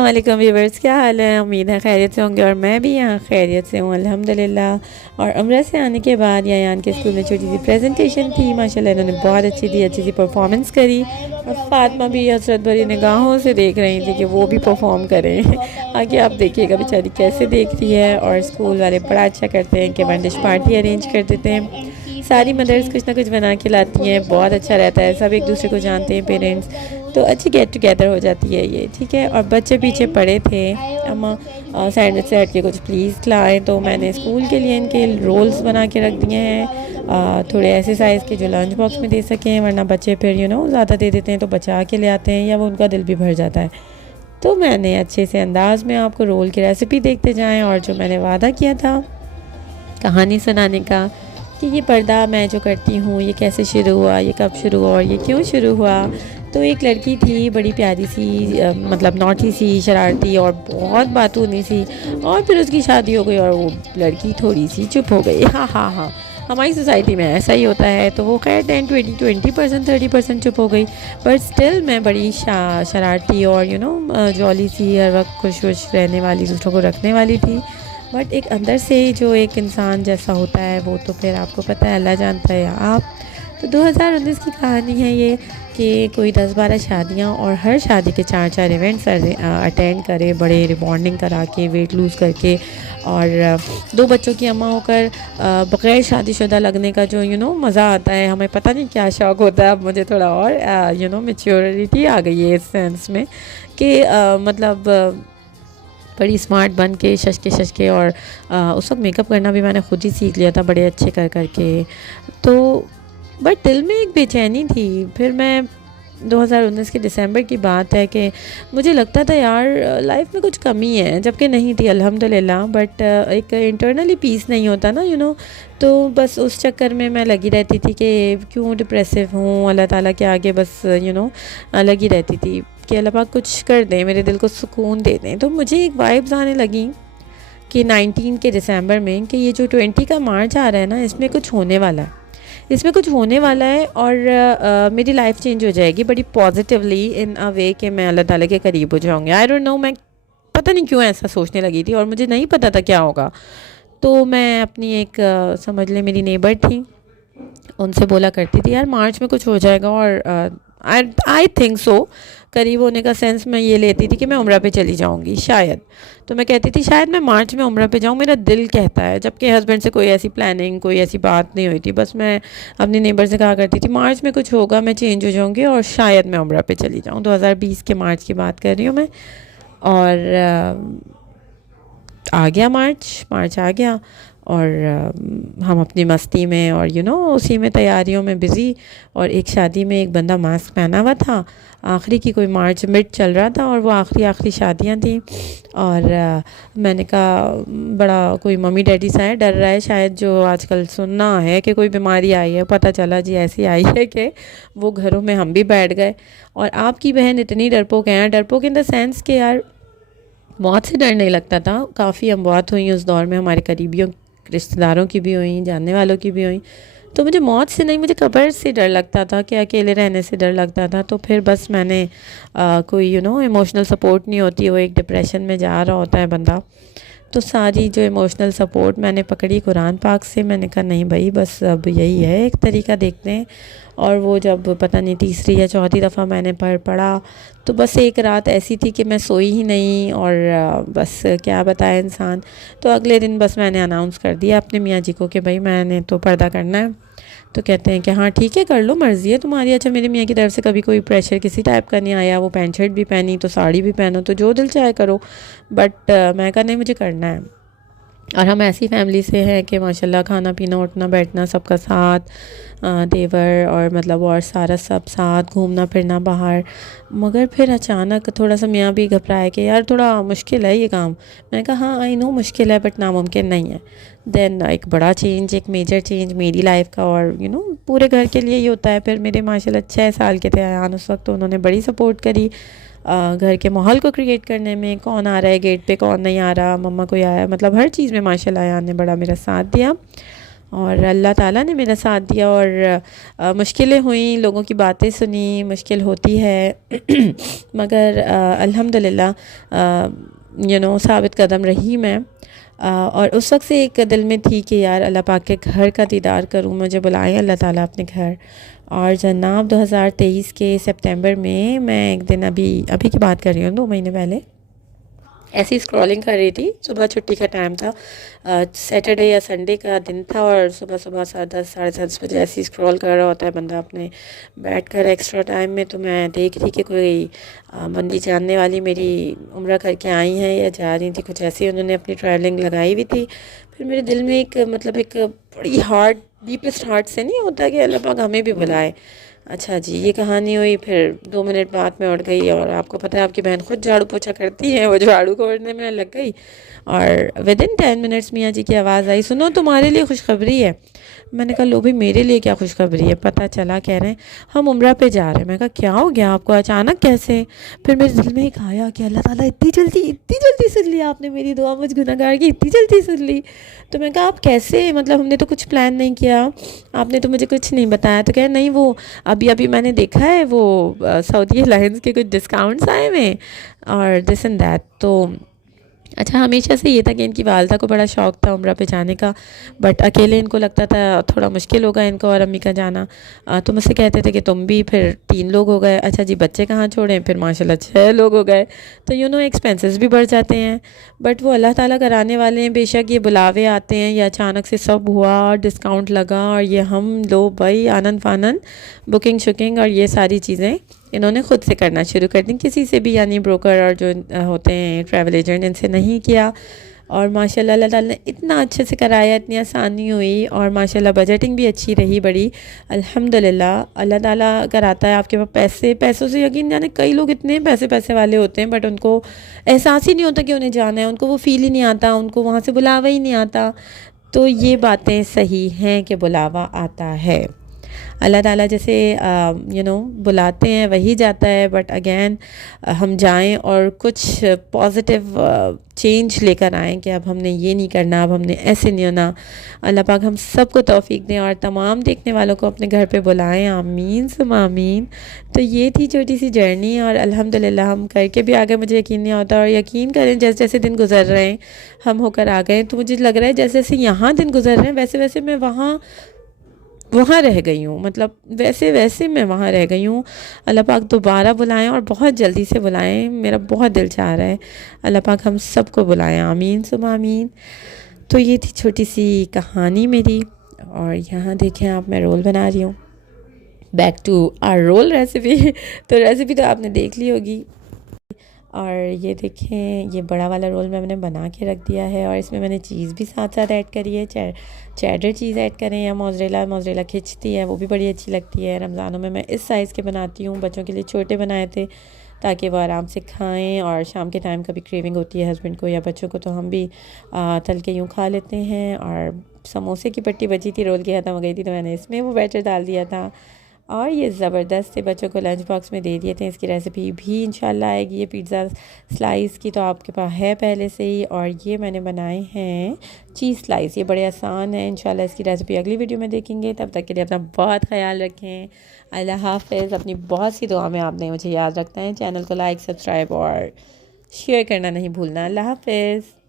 अस्सलाम वालेकुम व्यूवर्स, क्या हाल है। उम्मीद है खैरियत से होंगे और मैं भी यहाँ खैरियत से हूँ अल्हम्दुलिल्लाह। और उम्र से आने के बाद यान के स्कूल में छोटी सी प्रेजेंटेशन थी, माशाल्लाह इन्होंने बहुत अच्छी सी परफॉर्मेंस करी। और फातिमा भी हसरत भरी निगाहों से देख रही थी कि वो भी परफॉर्म करें। आगे आप देखिएगा बेचारी कैसे देख रही है। और स्कूल वाले बड़ा अच्छा करते हैं कि वन डिश पार्टी अरेंज कर देते हैं। सारी मदर्स कुछ ना कुछ बना के लाती हैं, बहुत अच्छा रहता है, सब एक दूसरे को जानते हैं पेरेंट्स, तो अच्छी गेट टुगेदर हो जाती है ये, ठीक है। और बच्चे पीछे पड़े थे, अम्मा सैंडविच से हट के कुछ प्लीज़ लाएँ, तो मैंने स्कूल के लिए इनके रोल्स बना के रख दिए हैं, थोड़े ऐसे साइज़ के जो लंच बॉक्स में दे सकें, वरना बच्चे फिर ज़्यादा दे देते हैं तो बचा के ले आते हैं या वो उनका दिल भी भर जाता है। तो मैंने अच्छे से अंदाज़ में आपको रोल की रेसिपी देखते जाएँ, और जो मैंने वादा किया था कहानी सुनाने का कि ये पर्दा मैं जो करती हूँ ये कैसे शुरू हुआ, ये कब शुरू हुआ और ये क्यों शुरू हुआ। तो एक लड़की थी बड़ी प्यारी सी, मतलब नॉटी सी, शरारती और बहुत बातूनी सी, और फिर उसकी शादी हो गई और वो लड़की थोड़ी सी चुप हो गई। हाँ हाँ हाँ, हमारी सोसाइटी में ऐसा ही होता है। तो वो खैर 20% 30% चुप हो गई, बट स्टिल मैं बड़ी शरारती और जॉली सी, हर वक्त खुश खुश रहने वाली, दूसरों को रखने वाली थी। बट एक अंदर से जो एक इंसान जैसा होता है वो तो फिर आपको पता है, अल्लाह जानता है आप। तो 2019 की कहानी है ये कि कोई 10-12 शादियाँ और हर शादी के 4-4 इवेंट्स अटेंड करे, बड़े रिबॉन्डिंग करा के, वेट लूज़ करके, और 2 बच्चों की अम्मा होकर बग़ैर शादीशुदा लगने का जो मज़ा आता है, हमें पता नहीं क्या शौक़ होता है। अब मुझे थोड़ा और मैच्योरिटी आ गई है इस सेंस में कि मतलब बड़ी स्मार्ट बन के शश के और उस वक्त मेकअप करना भी मैंने खुद ही सीख लिया था बड़े अच्छे कर के। तो बट दिल में एक बेचैनी थी। फिर मैं 2019 के दिसंबर की बात है कि मुझे लगता था यार लाइफ में कुछ कमी है, जबकि नहीं थी अल्हम्दुलिल्लाह, बट एक इंटरनली पीस नहीं होता ना। तो बस उस चक्कर में मैं लगी रहती थी कि क्यों डिप्रेसिव हूँ, अल्लाह ताला के आगे बस लगी रहती थी कि अल्लाह पाक कुछ कर दें, मेरे दिल को सुकून दे दें। तो मुझे एक वाइब्स आने लगी कि 19 के दिसंबर में कि ये जो 20 का मार्च आ रहा है ना, इसमें कुछ होने वाला है, इसमें कुछ होने वाला है, और मेरी लाइफ चेंज हो जाएगी बड़ी पॉजिटिवली इन अ वे कि मैं अल्लाह ताला के करीब हो जाऊँगी। आई डोंट नो, मैं पता नहीं क्यों ऐसा सोचने लगी थी और मुझे नहीं पता था क्या होगा। तो मैं अपनी एक समझ लें मेरी नेबर थी, उनसे बोला करती थी यार मार्च में कुछ हो जाएगा, और आई थिंक सो, करीब होने का सेंस मैं ये लेती थी कि मैं उम्रा पे चली जाऊंगी शायद। तो मैं कहती थी शायद मैं मार्च में उम्रा पे जाऊँ, मेरा दिल कहता है, जबकि हस्बैंड से कोई ऐसी प्लानिंग, कोई ऐसी बात नहीं हुई थी। बस मैं अपनी नेबर से कहा करती थी मार्च में कुछ होगा, मैं चेंज हो जाऊँगी और शायद मैं उम्रा पे चली जाऊँ। 2020 के मार्च की बात कर रही हूँ मैं। और आ गया मार्च आ गया, और हम अपनी मस्ती में और उसी में तैयारियों में बिज़ी। और एक शादी में एक बंदा मास्क पहना हुआ था, आखिरी की कोई मार्च मिड चल रहा था और वो आखिरी शादियां थी। और मैंने कहा बड़ा कोई मम्मी डैडी सा है, डर रहा है शायद, जो आजकल सुनना है कि कोई बीमारी आई है, पता चला जी ऐसी आई है कि वो घरों में हम भी बैठ गए। और आपकी बहन इतनी डरपोक है, डरपोक इन द सेंस कि यार मौत से डर नहीं लगता था। काफ़ी अमवात हुई उस दौर में, हमारे करीबियों रिश्तेदारों की भी हुई, जानने वालों की भी हुई। तो मुझे मौत से नहीं, मुझे कब्र से डर लगता था, कि अकेले रहने से डर लगता था। तो फिर बस मैंने कोई इमोशनल सपोर्ट नहीं होती, वो एक डिप्रेशन में जा रहा होता है बंदा, तो सारी जो इमोशनल सपोर्ट मैंने पकड़ी कुरान पाक से। मैंने कहा नहीं भाई, बस अब यही है एक तरीका, देखते हैं। और वो जब पता नहीं तीसरी या चौथी दफ़ा मैंने पढ़ा, तो बस एक रात ऐसी थी कि मैं सोई ही नहीं, और बस क्या बताए इंसान। तो अगले दिन बस मैंने अनाउंस कर दिया अपने मियाँ जी को कि भाई मैंने तो पर्दा करना है। तो कहते हैं कि हाँ ठीक है कर लो, मर्ज़ी है तुम्हारी। अच्छा, मेरे मियाँ की तरफ से कभी कोई प्रेशर किसी टाइप का नहीं आया, वो पैंट शर्ट भी पहनी तो साड़ी भी पहनो, तो जो दिल चाहे करो। बट मैं कहा नहीं, मुझे करना है। और हम ऐसी फैमिली से हैं कि माशाल्लाह खाना पीना उठना बैठना सबका साथ, देवर और मतलब और सारा सब साथ, घूमना फिरना बाहर। मगर फिर अचानक थोड़ा सा मियाँ भी घबराए कि यार थोड़ा मुश्किल है ये काम। मैंने कहा हाँ आई नो मुश्किल है, बट नामुमकिन नहीं है। देन एक बड़ा चेंज, एक मेजर चेंज मेरी लाइफ का, और पूरे घर के लिए ही होता है। फिर मेरे माशाल्लाह 6 साल के थे अयान उस वक्त, तो उन्होंने बड़ी सपोर्ट करी घर के माहौल को क्रिएट करने में। कौन आ रहा है गेट पे, कौन नहीं आ रहा, मम्मा कोई आया, मतलब हर चीज़ में माशाल्लाह अयान ने बड़ा मेरा साथ दिया। और अल्लाह ताला ने मेरा साथ दिया और मुश्किलें हुई, लोगों की बातें सुनी, मुश्किल होती है मगर अल्हम्दुलिल्लाह साबित कदम रही मैं। और उस वक्त से एक दिल में थी कि यार अल्लाह पाक के घर का दीदार करूँ, मुझे बुलाएं अल्लाह ताला अपने घर। और जनाब 2023 के सितंबर में मैं एक दिन अभी अभी की बात कर रही हूँ, 2 महीने पहले ऐसी स्क्रॉलिंग कर रही थी। सुबह छुट्टी का टाइम था, सैटरडे या संडे का दिन था और सुबह सुबह 7:30 7:30 बजे ऐसी स्क्रॉल कर रहा होता है बंदा अपने बैठ कर एक्स्ट्रा टाइम में। तो मैं देख रही कि कोई बंदी जानने वाली मेरी उम्रा करके आई हैं या जा रही थी, कुछ ऐसी उन्होंने अपनी ट्रैवलिंग लगाई हुई थी। फिर मेरे दिल में एक मतलब एक बड़ी हार्ट डीपेस्ट हार्ट से नहीं होता कि अल्लाह पाक हमें भी बुलाए। अच्छा जी, ये कहानी हुई। फिर 2 मिनट बाद में उठ गई और आपको पता है आपकी बहन खुद झाड़ू पोछा करती है, वो झाड़ू को में लग गई और विद इन 10 मिनट्स मियाँ जी की आवाज़ आई, सुनो तुम्हारे लिए खुशखबरी है। मैंने कहा लो भाई मेरे लिए क्या खुशखबरी है। पता चला कह रहे हैं हम उम्रा पे जा रहे हैं। मैं कहा क्या हो गया आपको अचानक कैसे। फिर मेरे दिल में एक आया कि अल्लाह ताला इतनी जल्दी सुन लिया आपने मेरी दुआ, मुझ गुनहगार की इतनी जल्दी सुन ली। तो मैं कहा आप कैसे, मतलब हमने तो कुछ प्लान नहीं किया, आपने तो मुझे कुछ नहीं बताया। तो कह नहीं वो अभी अभी मैंने देखा है वो सऊदी एयरलाइंस के कुछ डिस्काउंट्स आए हुए हैं और दिस एंड दैट। तो अच्छा हमेशा से ये था कि इनकी वालदा को बड़ा शौक़ था उम्रा पे जाने का, बट अकेले इनको लगता था थोड़ा मुश्किल होगा इनको और अम्मी का जाना। तो मुझसे कहते थे कि तुम भी, फिर 3 लोग हो गए। अच्छा जी बच्चे कहाँ छोड़ें, फिर माशाल्लाह 6 लोग हो गए। तो एक्सपेंसेस भी बढ़ जाते हैं, बट वो अल्लाह ताला कराने वाले हैं। बेशक ये बुलावे आते हैं या अचानक से सब हुआ और डिस्काउंट लगा और ये हम लो भाई आनंद फानंद बुकिंग शुकिंग और ये सारी चीज़ें इन्होंने ख़ुद से करना शुरू कर दी, किसी से भी यानी ब्रोकर और जो होते हैं ट्रैवल एजेंट इनसे नहीं किया। और माशाल्लाह अल्लाह ताला ने इतना अच्छे से कराया, इतनी आसानी हुई और माशाल्लाह बजटिंग भी अच्छी रही बड़ी। अल्हम्दुलिल्लाह अल्लाह ताला कराता है। आपके पास पैसों से यकीन जाने कई लोग इतने पैसे वाले होते हैं बट उनको एहसास ही नहीं होता कि उन्हें जाना है, उनको वो फ़ील ही नहीं आता, उनको वहाँ से बुलावा ही नहीं आता। तो ये बातें सही हैं कि बुलावा आता है, अल्लाह ताला जैसे बुलाते हैं वही जाता है। बट अगेन हम जाएं और कुछ पॉजिटिव चेंज लेकर आएँ कि अब हमने ये नहीं करना, अब हमने ऐसे नहीं होना। अल्लाह पाक हम सबको तौफीक दें और तमाम देखने वालों को अपने घर पे बुलाएं, आमीन सुम आमीन। तो ये थी छोटी सी जर्नी और अल्हम्दुलिल्लाह हम करके भी आ गए। मुझे यकीन नहीं होता और यकीन करें जैसे जैसे दिन गुजर रहे हैं हम होकर आ गए, तो मुझे लग रहा है जैसे जैसे यहाँ दिन गुजर रहे हैं वैसे वैसे मैं वहाँ रह गई हूँ, मतलब वैसे वैसे मैं वहाँ रह गई हूँ। अल्लाह पाक दोबारा बुलाएं और बहुत जल्दी से बुलाएं, मेरा बहुत दिल चाह रहा है। अल्लाह पाक हम सबको बुलाएं, आमीन सुम आमीन। तो ये थी छोटी सी कहानी मेरी। और यहाँ देखें आप, मैं रोल बना रही हूँ। Back to our roll recipe तो रेसिपी तो आपने देख ली होगी। और ये देखें ये बड़ा वाला रोल मैंने बना के रख दिया है और इसमें मैंने चीज़ भी साथ साथ ऐड करी है। चेडर चीज़ ऐड करें या मोज़रेला खिंचती है, वो भी बड़ी अच्छी लगती है। रमज़ानों में मैं इस साइज़ के बनाती हूँ, बच्चों के लिए छोटे बनाए थे ताकि वो आराम से खाएं। और शाम के टाइम कभी क्रेविंग होती है हस्बैंड को या बच्चों को तो हम भी तल के यूँ खा लेते हैं। और समोसे की पट्टी बची थी, रोल की ख़त्म हो गई थी तो मैंने इसमें वो बैटर डाल दिया था और ये ज़बरदस्त से बच्चों को लंच बॉक्स में दे दिए थे। इसकी रेसिपी भी इंशाल्लाह आएगी, ये पिज़्ज़ा स्लाइस की तो आपके पास है पहले से ही। और ये मैंने बनाए हैं चीज़ स्लाइस, ये बड़े आसान है। इंशाल्लाह इसकी रेसिपी अगली वीडियो में देखेंगे। तब तक के लिए अपना बहुत ख्याल रखें। अल्लाह हाफ़िज़। अपनी बहुत सी दुआ में आपने मुझे याद रखना है। चैनल को लाइक सब्सक्राइब और शेयर करना नहीं भूलना। अल्लाह हाफ़िज़।